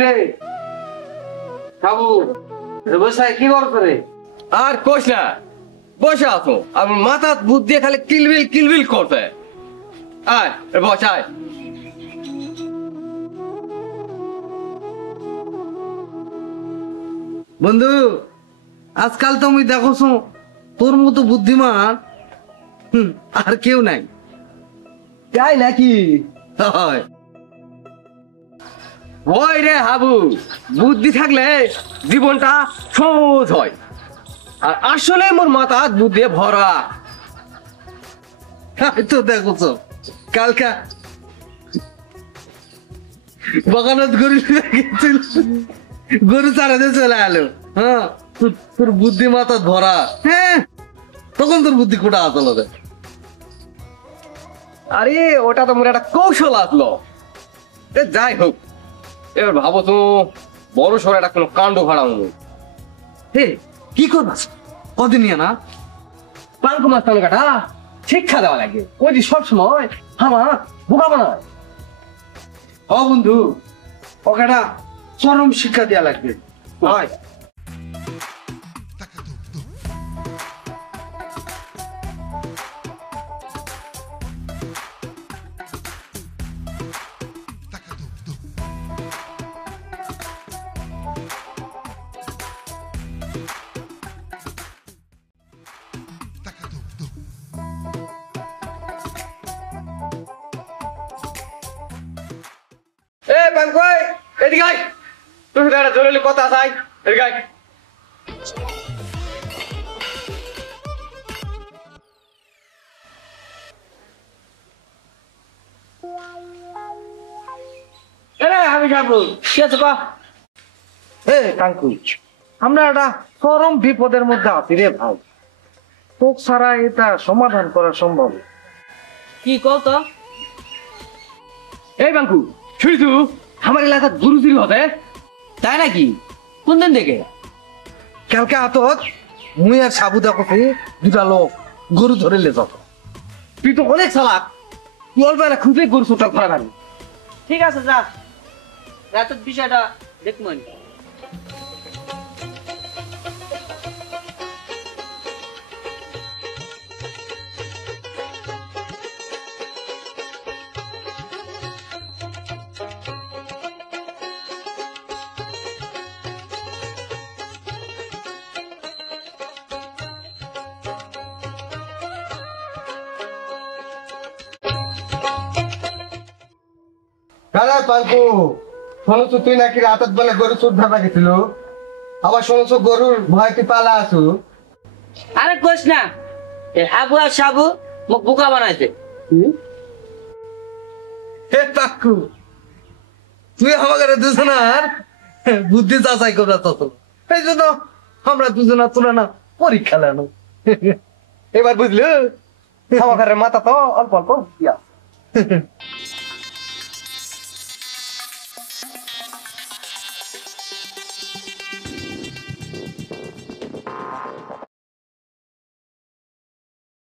রে বাবু বসাই কি করছ রে? আর কোশ না, বসে আছো। আর মাথা বুদ্ধ দিয়ে খালি কিলবিল কিলবিল করছে। আয় বসায়। বন্ধু, আজকাল তো আমি দেখছো তোর মতো বুদ্ধিমান আর কেউ নাই। তাই নাকি? হয় ওই রে হাবু, বুদ্ধি থাকলে জীবনটা সহজ হয়। আর আসলে মোর মাথা বুদ্ধি ভরা। তো দেখছো কালকা বাগানত গরু গেছিল, গরু চারাতে চলে এলো। হ্যাঁ, তোর বুদ্ধি মাথা ভরা। হ্যাঁ, তখন তোর বুদ্ধি কোটা আসলো রে। আরে ওটা তো মোর একটা কৌশল আসলো। যাই হোক, এবার ভাবো তো বড় সড় একটা কোনো কাণ্ড ভাড়ানো। হে, কি করবাস কদিন নিয়ে না? পাঙ্কু মাছ কাটা শিক্ষা দেওয়া লাগে। ওই যে সবসময় আমার বোকা বানায়। ও বন্ধু, ওখানে চরম শিক্ষা দেওয়া লাগবে। হয় এ পাঙ্কু, এদিকে আয়। তোর সাথে একটা জরুরি কথা আছে, আয়। এদিকে আয়। আমি যাবো। কি আছে বা? এ কাঙ্কু, আমরা একটা চরম বিপদের মধ্যে আছি রে ভাই। তোক ছাড়া এটা সমাধান করা সম্ভব? কি কত? এই পাঙ্কু, শুনছু আমার এলাকার গরু চুরি হবে? তাই নাকি? কোন দিন থেকে? কালকে আতত মুই আর সাবুদা কফি দুটা লোক গরু ধরে লে যত। তুই তো অনেক চালাক। তুই অল্প একটা খুঁজে গরু চোরটা ধরা পাবি। ঠিক আছে, যা রাতের বিষয়টা দেখবেন। হ্যাঁ পাঙ্কু, শুনছো তুই নাকি রাতের বেলা গরু চোর ধরা গেছিল? আবার শুনছো গরুর ভয় তুই পালা আছো। আরে কোস না, এই হাবু আর সাবু মুখ বোকা বানাইছে। হে পাঙ্কু, তুই আমাকে দুজনার বুদ্ধি যাচাই করা তত, এই জন্য আমরা দুজনার তুলনা পরীক্ষা লেনো। এবার বুঝলো আমাকে মাথা তো অল্প অল্প দিয়া।